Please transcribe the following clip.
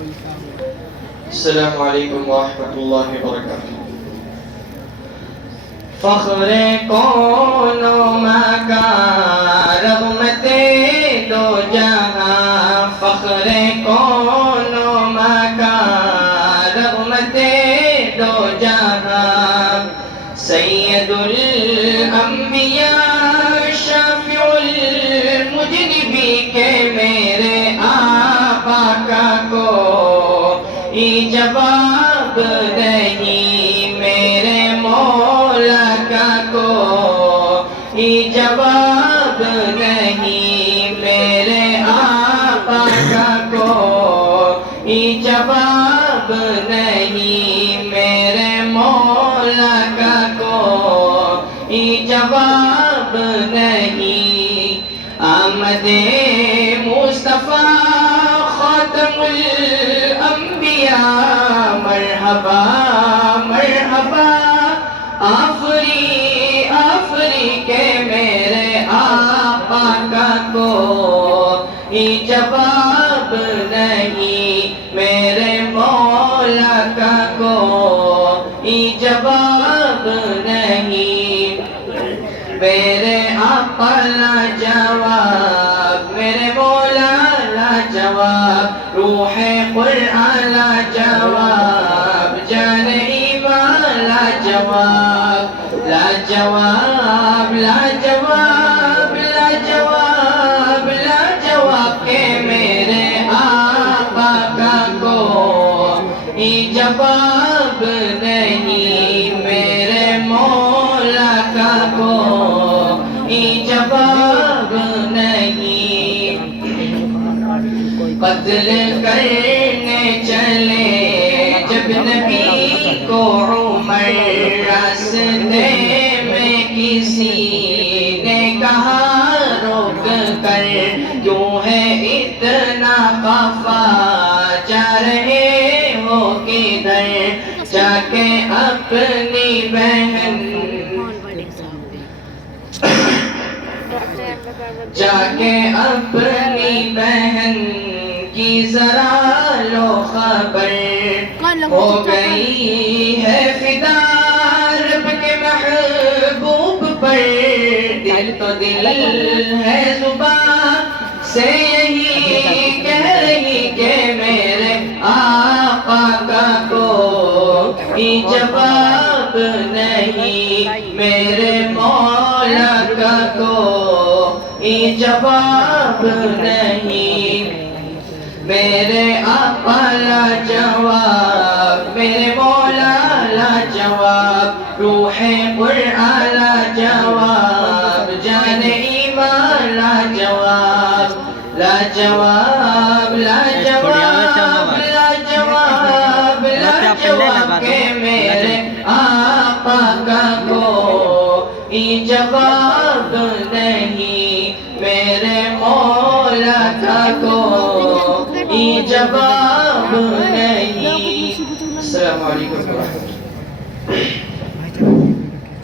السلام علیکم ورحمۃ اللہ وبرکاتہ۔ فخر کون و مکان رحمت دو جہاں، فخر کون و مکان رحمت دو جہاں، سید الانبیاء شافع المجنبی کے میرے آقا کا کوئی جواب نہیں، میرے مولا کا کوئی جواب نہیں، میرے آقا کا کوئی جواب نہیں، میرے مولا کا کوئی جواب نہیں۔ آمد مصطفیٰ خاتم الانبیاء، مرحبا مرحبا آفری آفری کے میرے آقا کا کوئی جواب نہیں، میرے مولا کا کوئی جواب نہیں، میرے آقا لا جواب، میرے مولا لا جواب، روح قرآن لا جواب، جان ایمان لا جواب، لا جواب لا جواب لا جواب لا جواب کہ میرے آقا کا کوئی جواب نہیں، میرے مولا کا کوئی جواب نہیں۔ قتل کرنے چلے جب نبی کو عمر، راستے میں کسی نے کہا روک کر، کیوں ہے اتنا خفا، جا رہے ہو کدھر، جا کے اپنی بہن جا کے اپنی بہن کی ذرا لو خبر، ہو گئی ہے فدا رب کے محبوب پر، دل تو دل ہے زبان سے یہی کہہ رہی کہ میرے آقا کا کوئی جواب نہیں، میرے مولا کا کوئی جواب نہیں، میرے آقا لا جواب، میرے مولا لا جواب، روح قرآن لا جواب، جان ایمان لا جواب، لا جواب لا جواب لا جواب لا جواب کہ میرے آقا کا کوئی جواب نہیں، میرے مولا کا کوئی جواب نہیں۔ السلام علیکم ورحمۃ اللہ۔